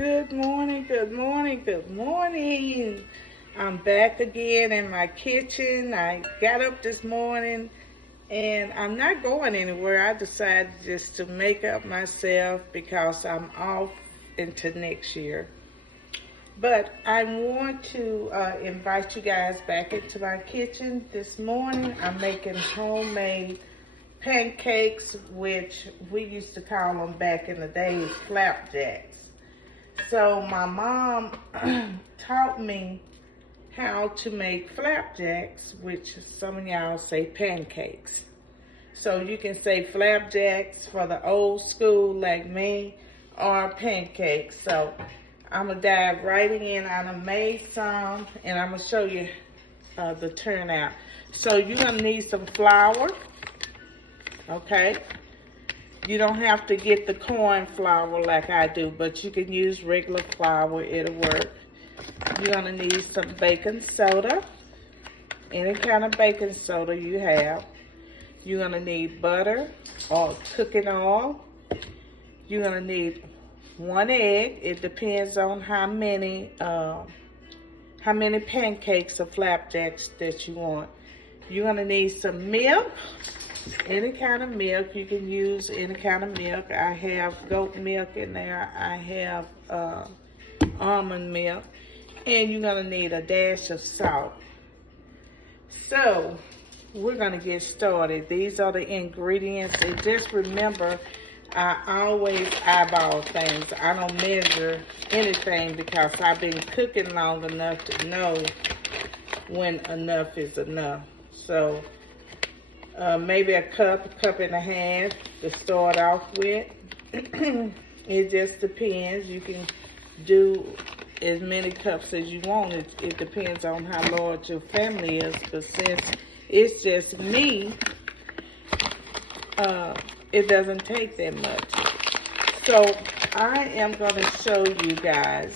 Good morning, good morning, good morning. I'm back again in my kitchen. I got up this morning and I'm not going anywhere. I decided just to make up myself because I'm off into next year. But I want to invite you guys back into my kitchen this morning. I'm making homemade pancakes, which we used to call them back in the days flapjacks. So my mom taught me how to make flapjacks, which some of y'all say pancakes. So you can say flapjacks for the old school like me, or pancakes. So I'm gonna dive right in. I done made some, and I'm gonna show you the turnout. So you're gonna need some flour, okay? You don't have to get the corn flour like I do, but you can use regular flour, it'll work. You're gonna need some baking soda, any kind of baking soda you have. You're gonna need butter or cooking oil. You're gonna need 1 egg. It depends on how many pancakes or flapjacks that you want. You're gonna need some milk. Any kind of milk. You can use any kind of milk. I have goat milk in there. I have almond milk. And you're going to need a dash of salt. So, we're going to get started. These are the ingredients. And just remember, I always eyeball things. I don't measure anything because I've been cooking long enough to know when enough is enough. So, maybe a cup and a half to start off with. It just depends. You can do as many cups as you want. It depends on how large your family is. But since it's just me, it doesn't take that much. So I am going to show you guys.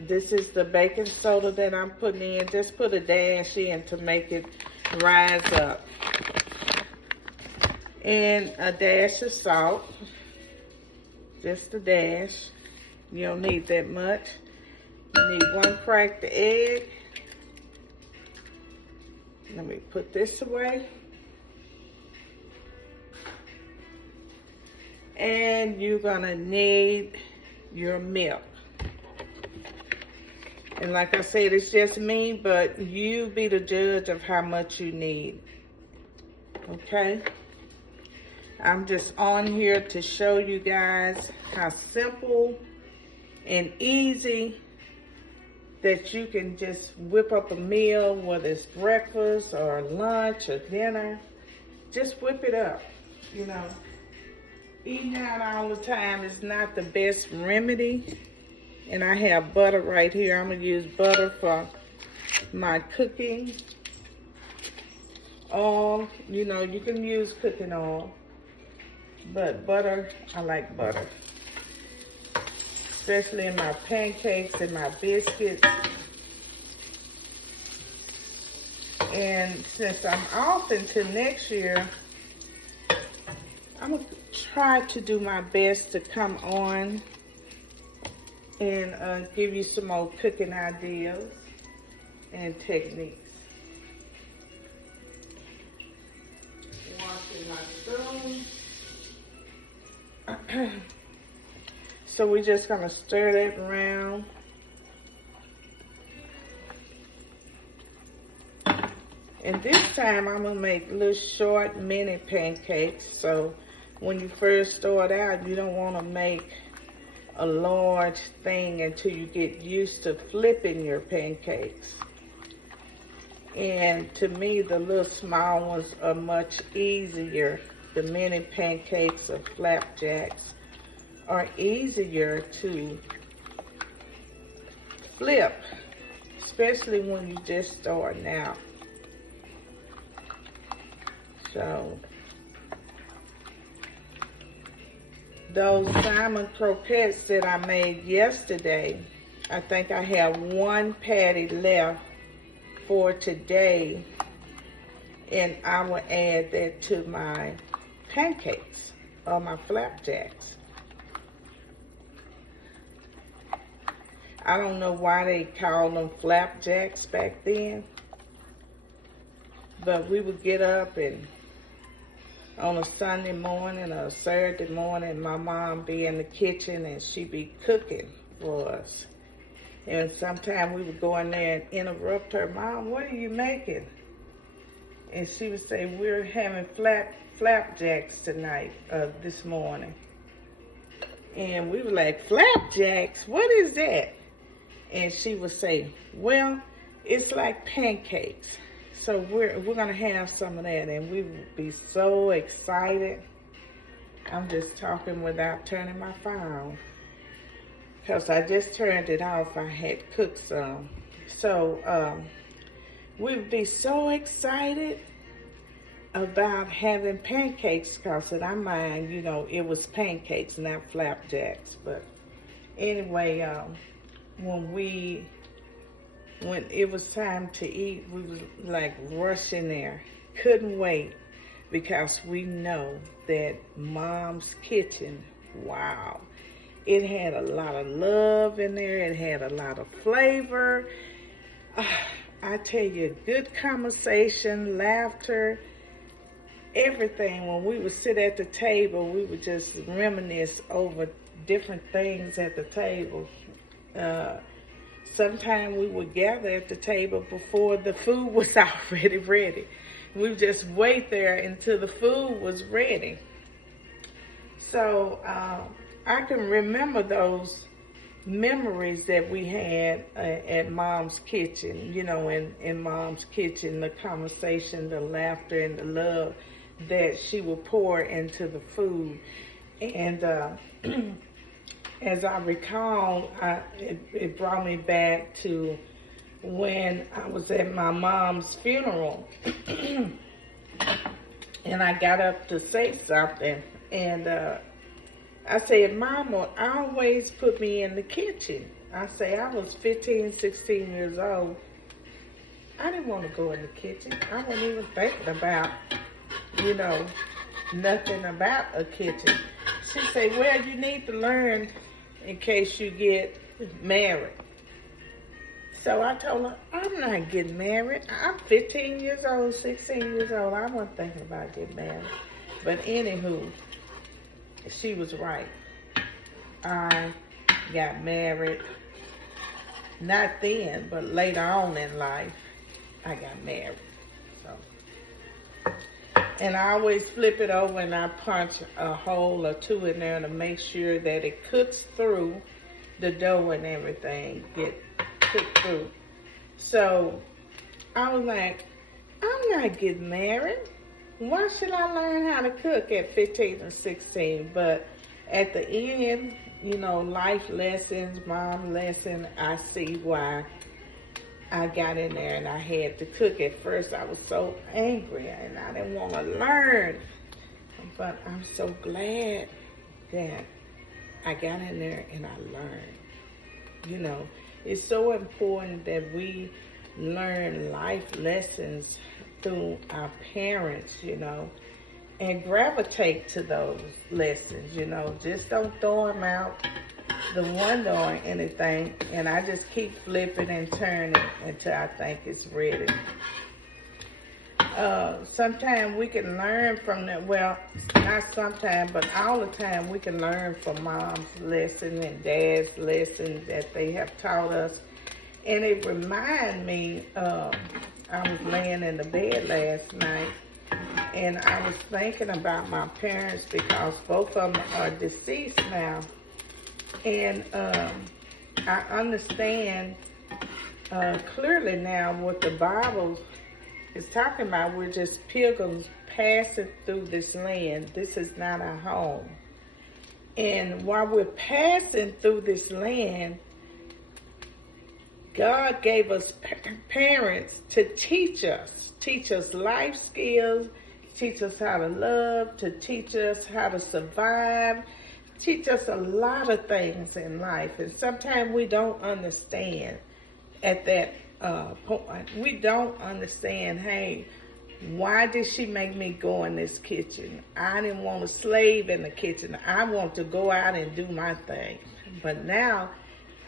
This is the baking soda that I'm putting in. Just put a dash in to make it rise up. And a dash of salt, just a dash. You don't need that much. You need 1 cracked egg. Let me put this away. And you're gonna need your milk. And like I said, it's just me, but you be the judge of how much you need. Okay? I'm just on here to show you guys how simple and easy that you can just whip up a meal, whether it's breakfast or lunch or dinner. Just whip it up. You know, eating out all the time is not the best remedy. And I have butter right here. I'm going to use butter for my cooking. Oil, you know, you can use cooking oil. But butter, I like butter. Especially in my pancakes and my biscuits. And since I'm off until next year, I'm going to try to do my best to come on and give you some more cooking ideas and techniques. Washing my spoon. So we're just gonna stir that around. And this time I'm gonna make little short mini pancakes. So when you first start out, you don't wanna make a large thing until you get used to flipping your pancakes. And to me, the little small ones are much easier. The mini pancakes or flapjacks are easier to flip, especially when you just starting out. So those diamond croquettes that I made yesterday, I think I have 1 patty left for today, and I will add that to my pancakes or my flapjacks. I don't know why they called them flapjacks back then, but we would get up and on a Sunday morning or a Saturday morning, my mom be in the kitchen and she be cooking for us. And sometimes we would go in there and interrupt her. Mom, what are you making? And she would say, we're having flapjacks tonight, this morning. And we were like, flapjacks? What is that? And she would say, well, it's like pancakes. So we're gonna have some of that, and we would be so excited. I'm just talking without turning my phone, because I just turned it off. I had cooked some. So we would be so excited about having pancakes, because in our mind, you know, it was pancakes, not flapjacks. But anyway, when it was time to eat, we was like rushing there. Couldn't wait, because we know that Mom's kitchen, wow. It had a lot of love in there. It had a lot of flavor. I tell you, good conversation, laughter, everything. When we would sit at the table, we would just reminisce over different things at the table. Sometimes we would gather at the table before the food was already ready. We would just wait there until the food was ready. So I can remember those memories that we had at Mom's kitchen. You know, in Mom's kitchen, the conversation, the laughter, and the love that she would pour into the food. And as I recall, it brought me back to when I was at my mom's funeral. And I got up to say something. And I said, Mama always put me in the kitchen. I say, I was 15, 16 years old. I didn't want to go in the kitchen. I wasn't even thinking about, you know, nothing about a kitchen. She said, well, you need to learn in case you get married. So I told her, I'm not getting married. I'm 15 years old, 16 years old. I wasn't thinking about getting married. But anywho, she was right. I got married. Not then, but later on in life, I got married. So, and I always flip it over and I punch a hole or two in there to make sure that it cooks through the dough and everything, get cooked through. So I was like, I'm not getting married. Why should I learn how to cook at 15 or 16? But at the end, you know, life lessons, mom lesson, I see why I got in there and I had to cook. At first I was so angry and I didn't want to learn. But I'm so glad that I got in there and I learned. You know, it's so important that we learn life lessons through our parents, you know, and gravitate to those lessons, you know. Just don't throw them out the window or anything, and I just keep flipping and turning until I think it's ready. Sometimes we can learn from that. Well, not sometimes, but all the time we can learn from mom's lesson and dad's lessons that they have taught us. And it reminds me, I was laying in the bed last night and I was thinking about my parents because both of them are deceased now. And I understand clearly now what the Bible is talking about. We're just pilgrims passing through this land. This is not our home. And while we're passing through this land, God gave us parents to teach us life skills, teach us how to love, to teach us how to survive, teach us a lot of things in life. And sometimes we don't understand at that point. We don't understand, hey, why did she make me go in this kitchen? I didn't want to slave in the kitchen. I want to go out and do my thing. But now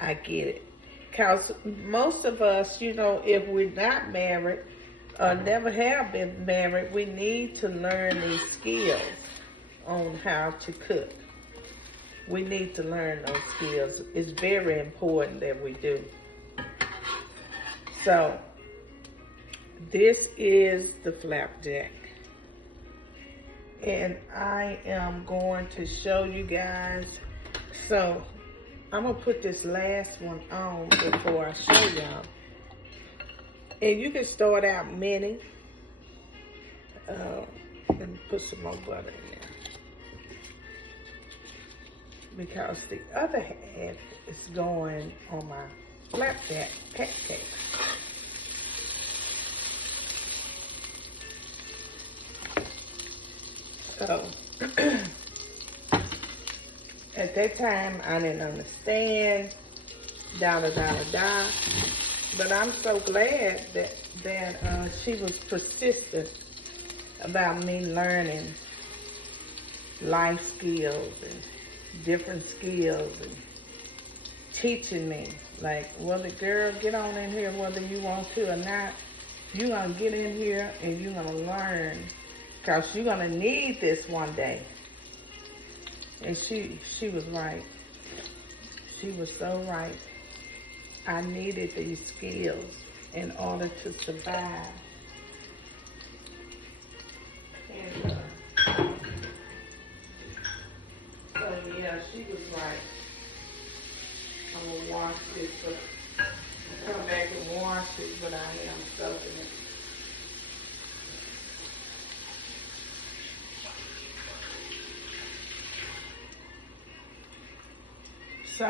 I get it. Because most of us, you know, if we're not married or never have been married, we need to learn these skills on how to cook. We need to learn those skills. It's very important that we do. So, this is the flapjack. And I am going to show you guys. So, I'm going to put this last one on before I show y'all. And you can start out mini. Let me put some more butter in there. Because the other half is going on my flapjack pancakes. So, at that time, I didn't understand, but I'm so glad that she was persistent about me learning life skills and different skills and teaching me. Like, well, the girl, get on in here whether you want to or not. You're going to get in here and you're going to learn, because you're going to need this one day. And she was right. She was so right. I needed these skills in order to survive. And so yeah, she was right. I'm gonna wash this, but I'll come back and wash it, but I am soaking it. So,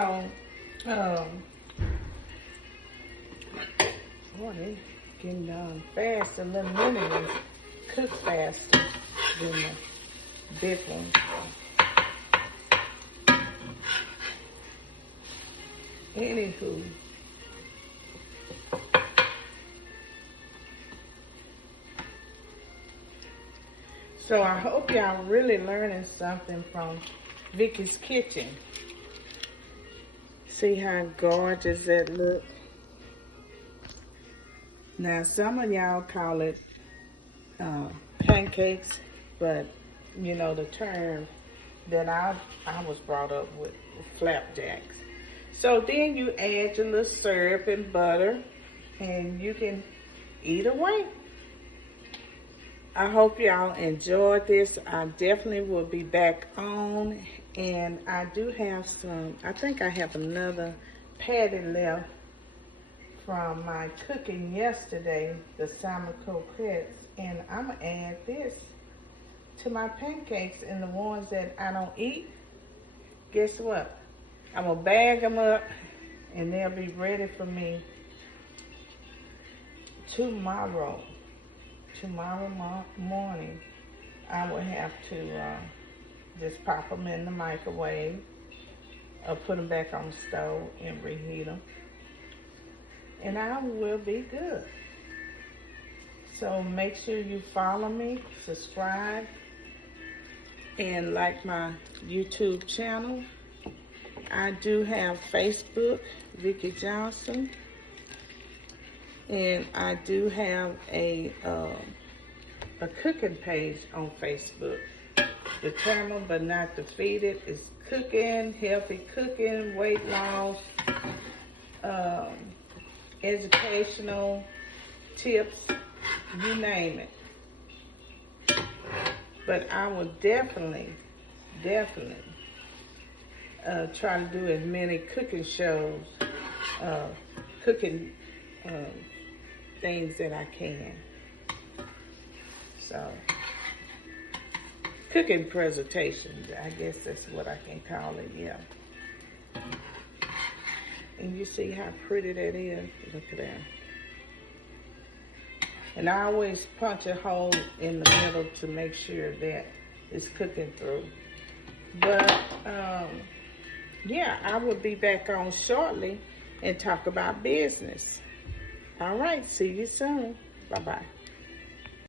boy, they getting done fast. And little mini ones cook faster than the big ones. Anywho, so I hope y'all really learning something from Vicky's Kitchen. See how gorgeous that look. Now, some of y'all call it pancakes, but you know the term that I was brought up with flapjacks. So then you add your little syrup and butter, and you can eat away. I hope y'all enjoyed this. I definitely will be back on, and I do have some, I think I have another patty left from my cooking yesterday, the salmon croquettes, and I'm gonna add this to my pancakes, and the ones that I don't eat, guess what? I'm gonna bag them up, and they'll be ready for me tomorrow. Tomorrow morning, I will have to just pop them in the microwave or put them back on the stove and reheat them. And I will be good. So make sure you follow me, subscribe, and like my YouTube channel. I do have Facebook, Vicky Johnson. And I do have a cooking page on Facebook. Determined but not defeated. It's cooking, healthy cooking, weight loss, educational tips, you name it. But I will definitely try to do as many cooking shows, cooking things that I can. So, cooking presentations, I guess that's what I can call it, yeah. And you see how pretty that is? Look at that. And I always punch a hole in the middle to make sure that it's cooking through. But, yeah, I will be back on shortly and talk about business. All right, see you soon. Bye-bye.